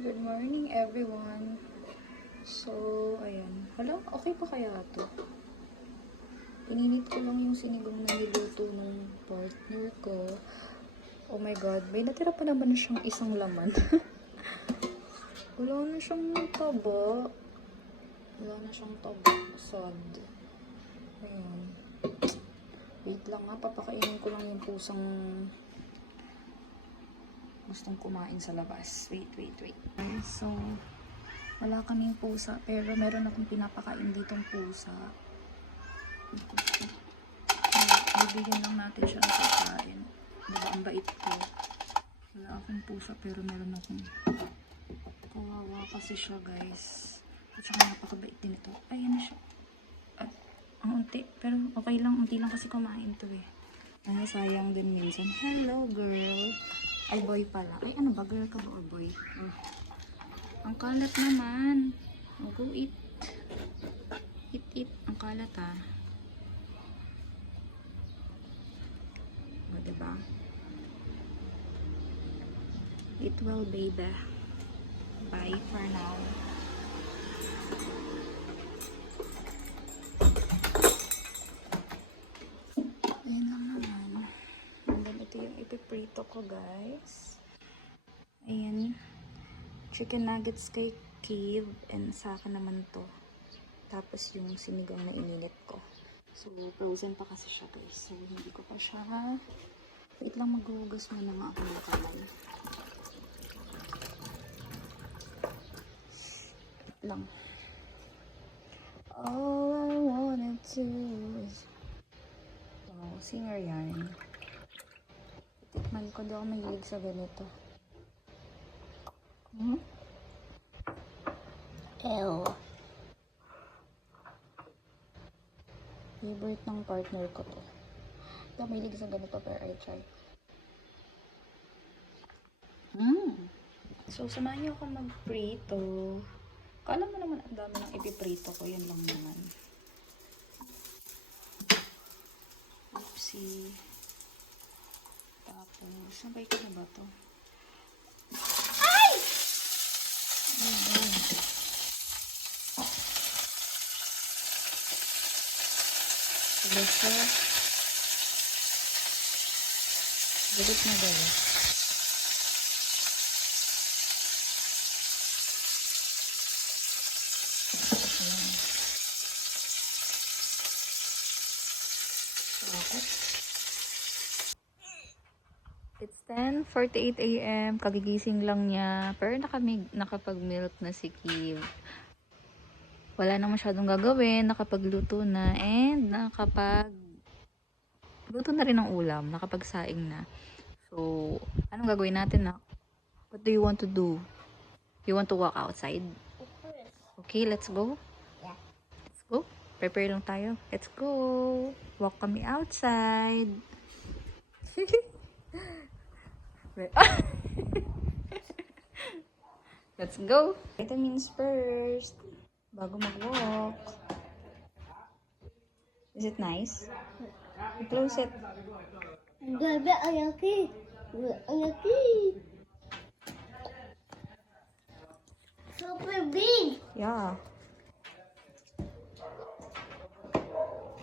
Good morning, everyone. So, ayan. Hala, okay pa kaya to? Ininit ko lang yung sinigong na niluto ng partner ko. Oh my God, may natira pa naman siyang isang laman. Wala na siyang taba. Wala na siyang taba. Sad. Ayan. Wait lang nga, papakainin ko lang yung pusang gustong kumain sa labas. Wait. So, wala kaming pusa, pero meron akong pinapakain ditong pusa. Bibigyan lang natin siya ng pagkain. Diba, ang bait ko. Wala akong pusa, pero meron akong kawawa kasi siya, guys. At saka napakabait din ito. Ayan na siya. At, ang unti, pero okay lang. Unti lang kasi kumain to eh. Ay, sayang din minsan. Hello, girl. Ay, boy pala. Ay, ano ba? Girl ka ba or boy? Ang kalat naman. Oh, go eat. Eat. Ang kalat ah. O, diba? Eat well, baby. Bye for now. Ayan lang naman. And then, ito yung ipiprito ko, guys. Ayan. Chicken nuggets kay Cave. And sa akin naman to. Tapos yung sinigang na ininit ko. So, frozen pa kasi siya, guys. So, hindi ko pa siya. Wait lang, maghuhugas muna nga ako ng kamay. Wait lang. All I wanted to is... Wow, singer yan. Tikman ko daw mahilig sa ganito. Ew. Favorite ng partner ko to. Hindi ako mahilig sa ganito, pero I try. So, samahan niyo ako mag-prito. Kala mo naman ang dami ng ipiprito ko. Yan lang naman. Oopsie. Tapos, sabay ko na ba to? Ay! Delicious. Galit na galit. Ayan. Bakit? It's 10:48 AM. Kagigising lang niya. Pero nakapag-milk na si Kim. Wala na masyadong gagawin. Nakapagluto na. And luto na rin ng ulam. Nakapagsaing na. So, anong gagawin natin na? What do you want to do? You want to walk outside? Okay, let's go. Yeah. Let's go. Prepare lang tayo. Let's go. Walk kami outside. Let's go. Vitamins first. Bago mag-walk. Is it nice? Close it. Bebe, ayaki. Ayaki. Super big. Yeah.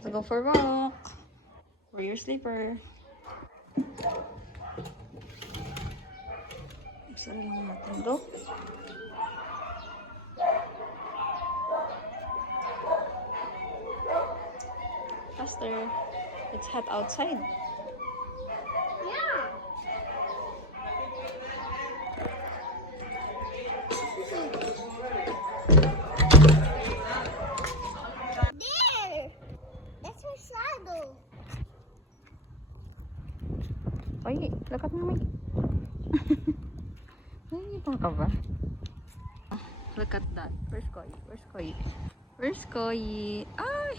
Let's go for a walk. Wear your slipper. Sara lang natin. Go. Faster. It's hot outside. Yeah. There. That's my saddle. Ay, lakat mo may... Nangipang ka ba? Look at that. Where's Koy? Where's Koy? Ay!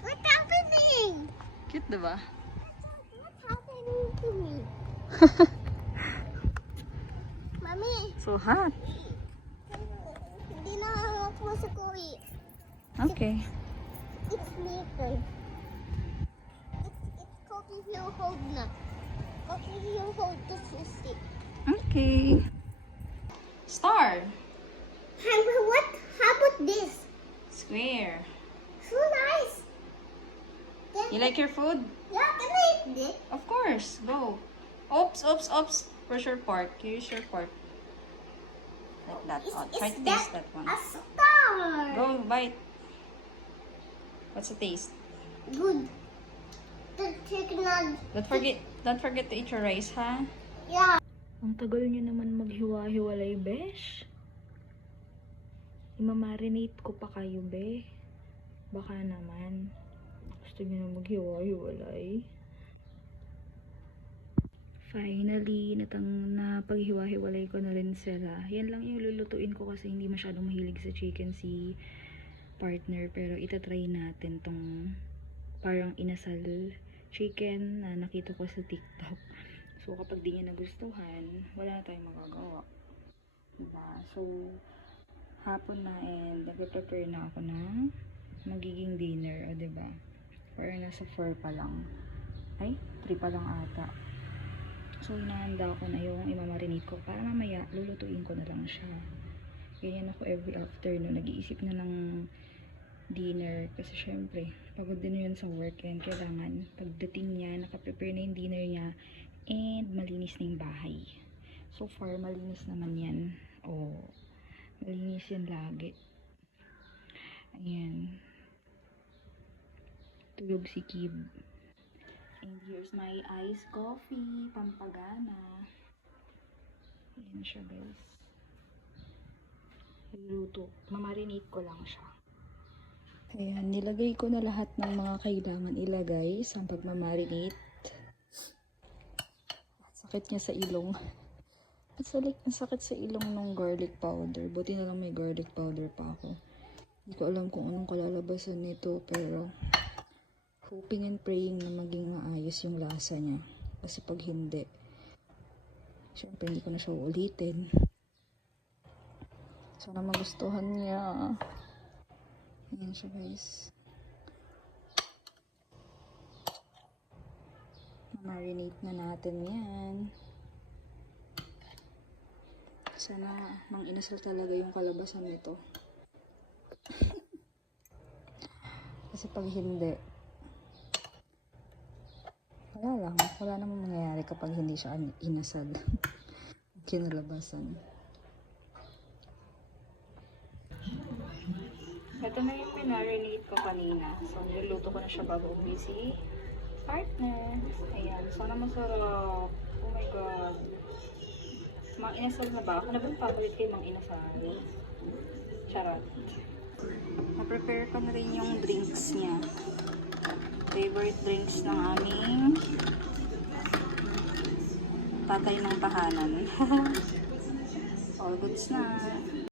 What's happening? Cute, diba? What's happening to me? Mommy, So hot. hindi na hawak mo sa kuwi. Okay. It's sneaker. It's coffee hill hold na. Coffee hill hold to stick. Okay. Star. What? How about this? Square. So nice. You like your food? Yeah, can I eat this? Of course. Go. Oops, oops, oops. Where's your fork? Use your fork. Like that. Oh, try to taste that one. A star. Go, bite. What's the taste? Good. The chicken nuggets. Don't forget to eat your rice, ha? Yeah. Ang tagal nyo naman maghiwa-hiwalay, besh. Imamarinate ko pa kayo, be. Baka naman. Gusto nyo na maghiwa-hiwalay. Finally, na paghiwa-hiwalay ko na rin sila. Yan lang yung lulutuin ko kasi hindi masyadong mahilig sa chicken si partner. Pero itatry natin tong parang inasal chicken na nakita ko sa TikTok. So, kapag di niya nagustuhan, wala na tayong magagawa. Diba? So, hapon na and nagpe-prepare na ako ng magiging dinner. O, diba? Parang nasa 4 pa lang. Ay, 3 pa lang ata. So, hinahanda ko na yung imamarinate ko para mamaya lulutuin ko na lang siya. Ganyan ako every afternoon. Nag-iisip na ng dinner kasi syempre, pagod din yun sa work and kailangan pagdating niya, nakaprepare na yung dinner niya and malinis na yung bahay. So far, malinis naman yan. Oh, malinis yan lagi. Ayan. Tulog si Kib. And here's my iced coffee, pampagana. Ayan siya, guys. Luto. Mamarinate ko lang siya. Ayan, nilagay ko na lahat ng mga kailangan ilagay sa pagmamarinate. Sakit niya sa ilong. Ang sakit sa ilong ng garlic powder. Buti na lang may garlic powder pa ako. Hindi ko alam kung anong kalalabasan nito, pero hoping and praying na maging maayos yung lasa niya. Kasi pag hindi, syempre hindi ko na siya uulitin. Sana magustuhan niya. Ayan siya, guys. Marinate na natin yan. Sana mang inasal talaga yung kalabasan nito. Kasi pag hindi, wala namang mangyayari kapag hindi siya inasal. Kinalabasan. Ito na yung pinarinate ko kanina. So, niluluto ko na siya bago uwi si partner. Ayan. Sana masarap. Oh my God. Mang inasal na ba? Ako na ba yung favorite kay Mang Inasal? Charot. Na-prepare ko na rin yung drinks niya. Favorite drinks ng aming tatay ng tahanan. All goods na.